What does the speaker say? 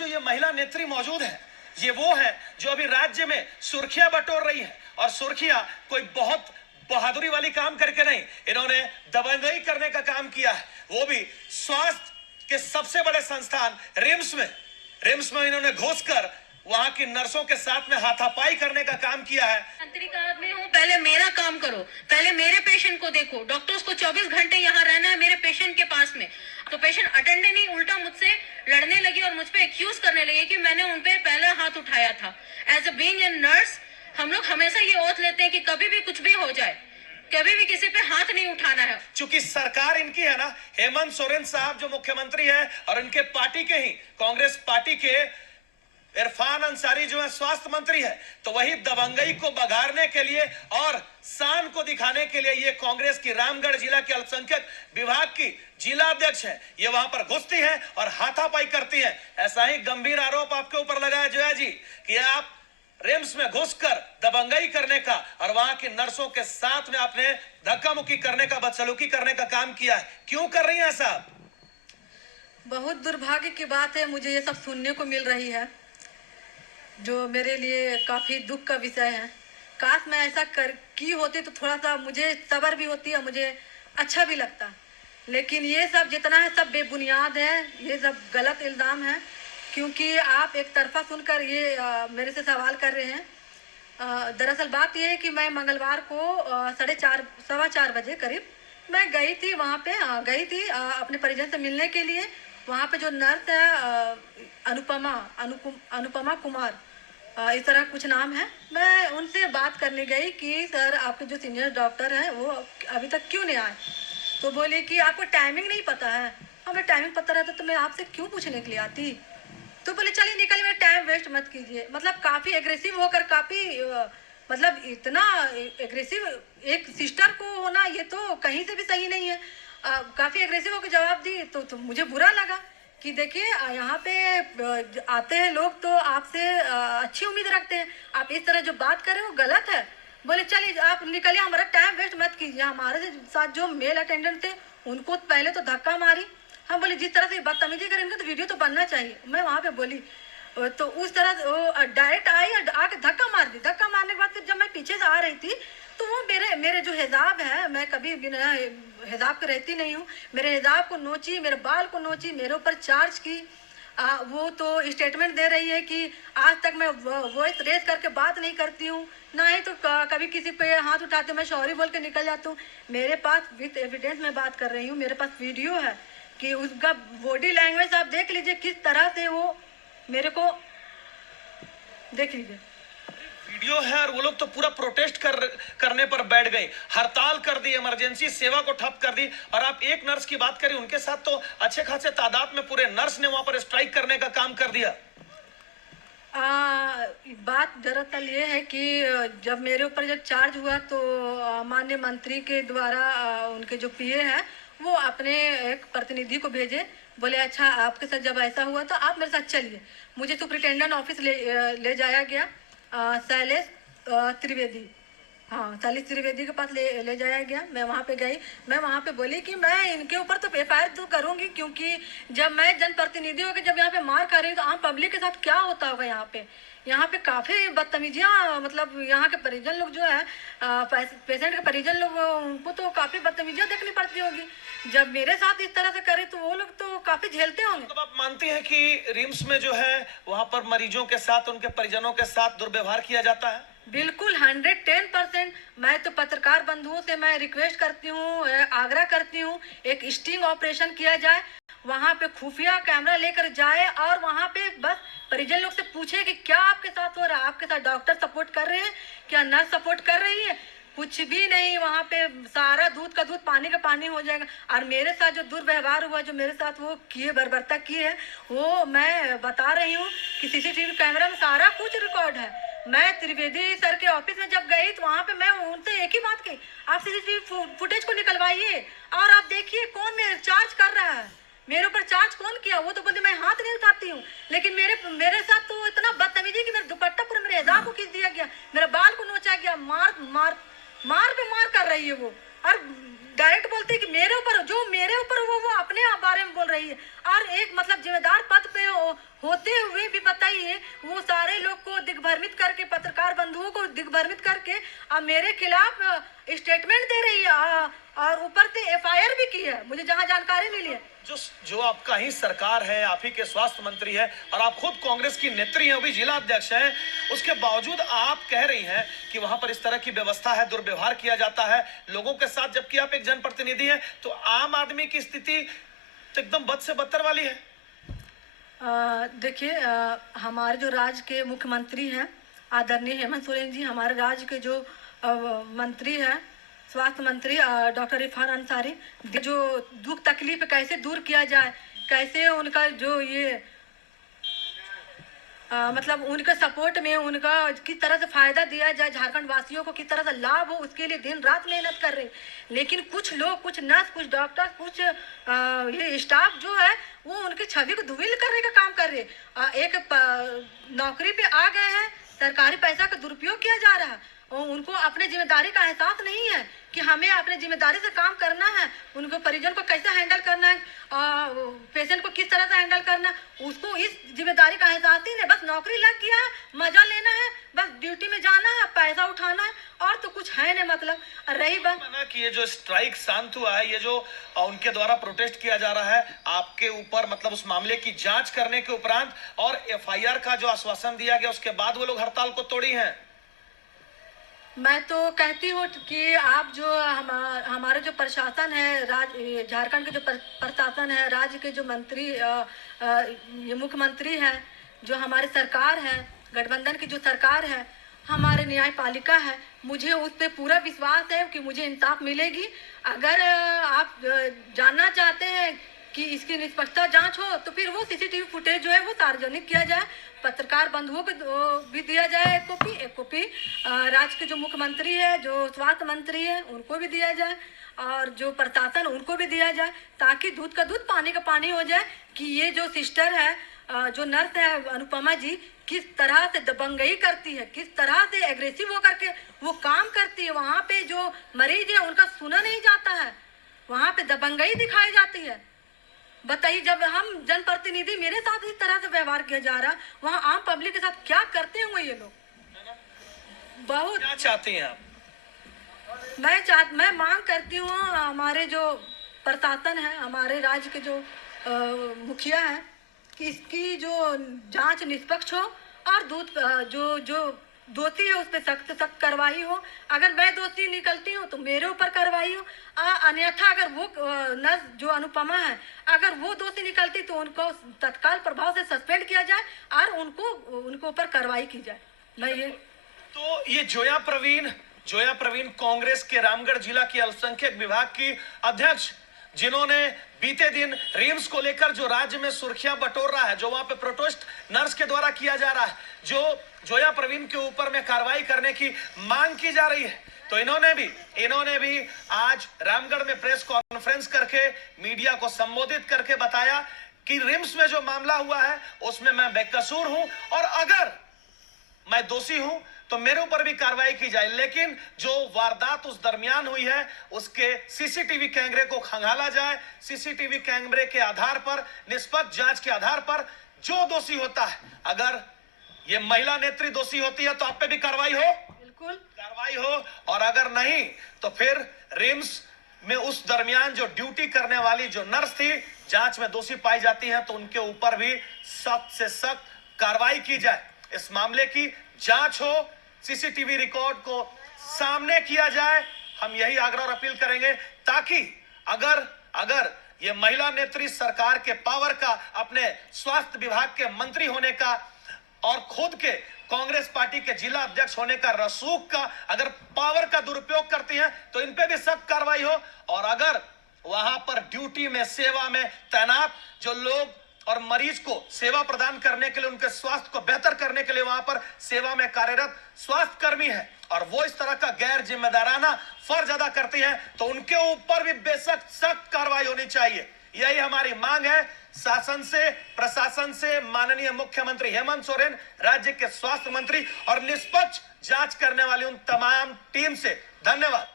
जो ये महिला नेत्री मौजूद है, ये वो है जो अभी राज्य में सुर्खियां बटोर रही है। और सुर्खियां कोई बहुत बहादुरी वाली काम करके नहीं, इन्होंने दबंगई करने का काम किया है, वो भी स्वास्थ्य के सबसे बड़े संस्थान रिम्स में इन्होंने घुसकर वहां की नर्सों के साथ में हाथापाई करने का काम किया है। मंत्री का आदमी हूँ, पहले मेरा काम करो, पहले मेरे पेशेंट को देखो। डॉक्टर्स को 24 घंटे यहाँ रहना है मेरे पेशेंट के पास में, तो पेशेंट अटेंड नहीं, उल्टा मुझसे लड़ने लगी और मुझ पे एक्यूज करने लगी कि मैंने उन पे पहला हाथ उठाया था। As a being a nurse हम लोग हमेशा ये ओथ लेते हैं कि कभी भी कुछ भी हो जाए, कभी भी किसी पे हाथ नहीं उठाना है। चूंकि सरकार इनकी है ना, हेमंत सोरेन साहब जो मुख्यमंत्री है और इनके पार्टी के ही कांग्रेस पार्टी के इरफान अंसारी जो है स्वास्थ्य मंत्री है, तो वही दबंगई को बघारने के लिए और शान को दिखाने के लिए ये कांग्रेस की रामगढ़ जिला के अल्पसंख्यक विभाग की जिला अध्यक्ष है, ये वहां पर घुसती है और हाथापाई करती है। ऐसा ही गंभीर आरोप आपके ऊपर लगाया जोया जी कि आप रिम्स में घुसकर दबंगई करने का और वहां की नर्सों के साथ में आपने धक्का मुक्की करने का, बदसलूकी करने का काम किया है। क्यों कर रही हैं साहब? बहुत दुर्भाग्य की बात है, मुझे ये सब सुनने को मिल रही है, जो मेरे लिए काफ़ी दुख का विषय है। काश मैं ऐसा की होती तो थोड़ा सा मुझे सब्र भी होती है, मुझे अच्छा भी लगता। लेकिन ये सब जितना है सब बेबुनियाद है, ये सब गलत इल्ज़ाम है, क्योंकि आप एक तरफा सुनकर ये मेरे से सवाल कर रहे हैं। दरअसल बात ये है कि मैं मंगलवार को 4:30 बजे करीब मैं गई थी वहाँ पे, अपने परिजन से मिलने के लिए। वहाँ पे जो नर्स है अनुपमा कुमार, इस तरह कुछ नाम है, मैं उनसे बात करने गई कि सर आपके जो सीनियर डॉक्टर हैं वो अभी तक क्यों नहीं आए। तो बोले कि आपको टाइमिंग नहीं पता है। हमें टाइमिंग पता रहता तो मैं आपसे क्यों पूछने के लिए आती। तो बोले चलिए निकलिए, मेरा टाइम वेस्ट मत कीजिए। मतलब काफ़ी एग्रेसिव होकर, काफ़ी मतलब इतना एग्रेसिव एक सिस्टर को होना ये तो कहीं से भी सही नहीं है। काफ़ी एग्रेसिव होकर जवाब दी तो मुझे बुरा लगा कि देखिए यहाँ पे आते हैं लोग तो आपसे अच्छी उम्मीद रखते हैं, आप इस तरह जो बात कर रहे हो गलत है। बोले चलिए आप निकलिए, हमारा टाइम वेस्ट मत कीजिए। हमारे साथ जो मेल अटेंडेंट थे उनको पहले तो धक्का मारी। हम बोले जिस तरह से बदतमीजी करेंगे तो वीडियो तो बनना चाहिए। मैं वहाँ पे बोली तो उस तरह वो डायरेक्ट आई और आके धक्का मार दी। धक्का मारने के बाद फिर जब मैं पीछे से आ रही थी तो वो मेरे जो हिजाब है, मैं कभी बिना हिजाब के रहती नहीं हूँ, मेरे हिजाब को नोची, मेरे बाल को नोची, मेरे ऊपर चार्ज की। वो तो स्टेटमेंट दे रही है कि आज तक मैं वॉइस रेस करके बात नहीं करती हूँ, ना ही तो कभी किसी पे हाथ उठाते मैं सॉरी बोल के निकल जाती हूँ। मेरे पास विथ एविडेंस में बात कर रही हूँ, मेरे पास वीडियो है कि उसका बॉडी लैंग्वेज आप देख लीजिए किस तरह से वो मेरे को, देख लीजिए वीडियो है। और वो लोग तो पूरा प्रोटेस्ट करने पर बैठ गए, हड़ताल कर दी, इमरजेंसी सेवा को ठप कर दी। और आप एक नर्स की बात करें, उनके साथ तो अच्छे खासे तादाद में पूरे नर्स ने वहां पर स्ट्राइक करने का काम कर दिया। बात दरअसल ये है कि जब मेरे ऊपर जब चार्ज हुआ तो माननीय मंत्री के द्वारा उनके जो पीए हैं वो अपने एक प्रतिनिधि को भेजे, बोले अच्छा आपके साथ जब ऐसा हुआ तो आप मेरे साथ चलिए। मुझे सुपरिटेंडेंट ऑफिस ले जाया गया, शैलेश त्रिवेदी, हाँ शैलेश त्रिवेदी के पास ले जाया गया। मैं वहाँ पे गई, मैं वहाँ पे बोली कि मैं इनके ऊपर तो FIR तो करूँगी, क्योंकि जब मैं जनप्रतिनिधि होकर जब यहाँ पे मार खा रही हूँ तो आम पब्लिक के साथ क्या होता होगा। यहाँ पे काफ़ी बदतमीजियाँ, मतलब यहाँ के परिजन लोग जो है पेशेंट के परिजन लोग, उनको तो काफ़ी बदतमीजियाँ देखनी पड़ती होगी। जब मेरे साथ इस तरह से करे तो वो लोग तो काफ़ी झेलते होंगे। तो आप मानती हैं कि रिम्स में जो है वहाँ पर मरीजों के साथ, उनके परिजनों के साथ दुर्व्यवहार किया जाता है? बिल्कुल 110%। मैं तो पत्रकार बंधुओं से मैं रिक्वेस्ट करती हूँ, आग्रह करती हूँ, एक स्टिंग ऑपरेशन किया जाए, वहाँ पे खुफिया कैमरा लेकर जाए और वहाँ पे बस परिजन लोग से पूछे कि क्या आपके साथ हो रहा है, आपके साथ डॉक्टर सपोर्ट कर रहे हैं, क्या नर्स सपोर्ट कर रही है। कुछ भी नहीं, वहाँ पे सारा दूध का दूध पानी का पानी हो जाएगा। और मेरे साथ जो दुर्व्यवहार हुआ, जो मेरे साथ वो किए, बर्बरता की है, वो मैं बता रही हूँ कि CCTV कैमरा में सारा कुछ रिकॉर्ड है। मैं त्रिवेदी सर के ऑफिस में जब गई तो वहाँ पे मैं उनसे एक ही बात कही, आप CCTV फुटेज को निकलवाइए और आप देखिए कौन मेरे चार्ज कर रहा है, मेरे ऊपर चार्ज कौन किया। वो तो बोलते मैं हाथ नहीं उठाती हूँ, लेकिन मेरे साथ तो इतना बदतमीजी कि मेरा दुपट्टा पूरा मेरे हिजाब को खींच दिया गया, मेरा बाल को नोचा गया, मार पे मार कर रही है वो। और डायरेक्ट बोलते हैं कि मेरे ऊपर, जो मेरे ऊपर वो अपने बारे में बोल रही है। और एक मतलब जिम्मेदार पद पे होते हुए चाहिए वो सारे लोग को दिग्भ्रमित करके, पत्रकार बंधुओं को दिग्भ्रमित करके अब मेरे खिलाफ स्टेटमेंट दे रही है और ऊपर से एफआईआर भी की है, मुझे जहां जानकारी मिली है। जो आपका ही सरकार है, आप ही के स्वास्थ्य मंत्री है और आप खुद कांग्रेस की नेत्री हैं, वो भी जिला अध्यक्ष हैं, उसके बावजूद आप कह रही हैं कि वहां पर इस तरह की व्यवस्था है, दुर्व्यवहार किया जाता है लोगों के साथ, जबकि आप एक जनप्रतिनिधि हैं। तो आम आदमी की स्थिति तो एकदम बद से बदतर वाली है। देखिए, हमारे जो राज्य के मुख्यमंत्री हैं आदरणीय हेमंत सोरेन जी, हमारे राज्य के जो मंत्री हैं स्वास्थ्य मंत्री डॉक्टर इरफान अंसारी, जो दुख तकलीफ कैसे दूर किया जाए, कैसे उनका जो ये मतलब उनके सपोर्ट में उनका किस तरह से फायदा दिया जाए, झारखंड वासियों को किस तरह से लाभ हो, उसके लिए दिन रात मेहनत कर रहे। लेकिन कुछ लोग, कुछ नर्स, कुछ डॉक्टर, कुछ ये स्टाफ जो है वो उनकी छवि को धूमिल करने का काम कर रहे। एक नौकरी पे आ गए हैं, सरकारी पैसा का दुरुपयोग किया जा रहा है और उनको अपने जिम्मेदारी का एहसास नहीं है कि हमें अपने जिम्मेदारी से काम करना है, उनको परिजन को कैसे हैंडल करना है, पेशेंट को किस तरह से हैंडल करना है, उसको इस जिम्मेदारी का एहसास ही नहीं। बस नौकरी लग गया है, मजा लेना है, बस ड्यूटी में जाना है, पैसा उठाना है और तो कुछ है नहीं। मतलब रही बात कि ये जो स्ट्राइक शांत हुआ है, ये जो उनके द्वारा प्रोटेस्ट किया जा रहा है आपके ऊपर, मतलब उस मामले की जांच करने के उपरांत और एफआईआर का जो आश्वासन दिया गया उसके बाद वो लोग हड़ताल को तोड़ी हैं। मैं तो कहती हूँ कि आप जो हमारे जो प्रशासन है, झारखंड के जो प्रशासन है, राज्य के जो मंत्री, ये मुख्यमंत्री हैं, जो हमारी सरकार है, गठबंधन की जो सरकार है, हमारे न्यायपालिका है, मुझे उस पर पूरा विश्वास है कि मुझे इंसाफ मिलेगी। अगर आप जानना चाहते हैं कि इसकी निष्पक्षता जांच हो तो फिर वो सीसीटीवी फुटेज जो है वो सार्वजनिक किया जाए, पत्रकार बंधुओं को भी दिया जाए एक कॉपी राज्य के जो मुख्यमंत्री है, जो स्वास्थ्य मंत्री है, उनको भी दिया जाए और जो प्रशासन उनको भी दिया जाए, ताकि दूध का दूध पानी का पानी हो जाए कि ये जो सिस्टर है, जो नर्स है अनुपमा जी, किस तरह से दबंगई करती है, किस तरह से एग्रेसिव होकर के वो काम करती है। वहाँ पे जो मरीज है उनका सुना नहीं जाता है, वहाँ पे दबंगई दिखाई जाती है। बताइए, जब हम जनप्रतिनिधि, मेरे साथ इस तरह से व्यवहार किया जा रहा, वहाँ आम पब्लिक के साथ क्या करते होंगे ये लोग। बहुत क्या चाहती हैं आप? मैं मांग करती हूँ हमारे जो प्रशासन है, हमारे राज्य के जो मुखिया है, कि इसकी जो जांच निष्पक्ष हो और जो दोषी है उस पर सख्त से सख्त कार्रवाई हो। अगर मैं दोषी निकलती हूँ तो मेरे ऊपर कार्रवाई हो, अन्यथा अगर वो नर्स जो अनुपमा है अगर वो दोषी निकलती तो उनको तत्काल प्रभाव से सस्पेंड किया जाए और उनको ऊपर कार्रवाई की जाए। मैं ये जोया प्रवीण कांग्रेस के रामगढ़ जिला की अल्पसंख्यक विभाग की अध्यक्ष, जिन्होंने बीते दिन रिम्स को लेकर जो राज्य में सुर्खियां बटोर रहा है, जो वहां पे प्रोटेस्ट नर्स के द्वारा किया जा रहा है, जो जोया प्रवीण के ऊपर में कार्रवाई करने की मांग की जा रही है, तो इन्होंने भी आज रामगढ़ में प्रेस कॉन्फ्रेंस करके मीडिया को संबोधित करके बताया कि रिम्स में जो मामला हुआ है उसमें मैं बेकसूर हूं और अगर मैं दोषी हूं तो मेरे ऊपर भी कार्रवाई की जाए, लेकिन जो वारदात उस दरमियान हुई है उसके सीसीटीवी कैमरे को खंगाला जाए। सीसीटीवी कैमरे के आधार पर, निष्पक्ष जांच के आधार पर जो दोषी होता है, अगर ये महिला नेत्री दोषी होती है तो आप पे भी कार्रवाई हो, बिल्कुल कार्रवाई हो, और अगर नहीं तो फिर रिम्स में उस दरमियान जो ड्यूटी करने वाली जो नर्स थी, जांच में दोषी पाई जाती है तो उनके ऊपर भी सख्त से सख्त कार्रवाई की जाए। इस मामले की जांच हो, सीसीटीवी रिकॉर्ड को सामने किया जाए। हम यही आग्रह और अपील करेंगे ताकि अगर ये महिला नेत्री सरकार के पावर का, अपने स्वास्थ्य विभाग के मंत्री होने का और खुद के कांग्रेस पार्टी के जिला अध्यक्ष होने का रसूख का अगर पावर का दुरुपयोग करती हैं तो इन पे भी सख्त कार्रवाई हो, और अगर वहां पर ड्यूटी में, सेवा में तैनात जो लोग और मरीज को सेवा प्रदान करने के लिए, उनके स्वास्थ्य को बेहतर करने के लिए वहां पर सेवा में कार्यरत स्वास्थ्य कर्मी है और वो इस तरह का गैर जिम्मेदाराना फर्ज अदा करती हैं तो उनके ऊपर भी बेशक सख्त कार्रवाई होनी चाहिए। यही हमारी मांग है शासन से, प्रशासन से, माननीय मुख्यमंत्री हेमंत सोरेन, राज्य के स्वास्थ्य मंत्री और निष्पक्ष जांच करने वाली उन तमाम टीम से। धन्यवाद।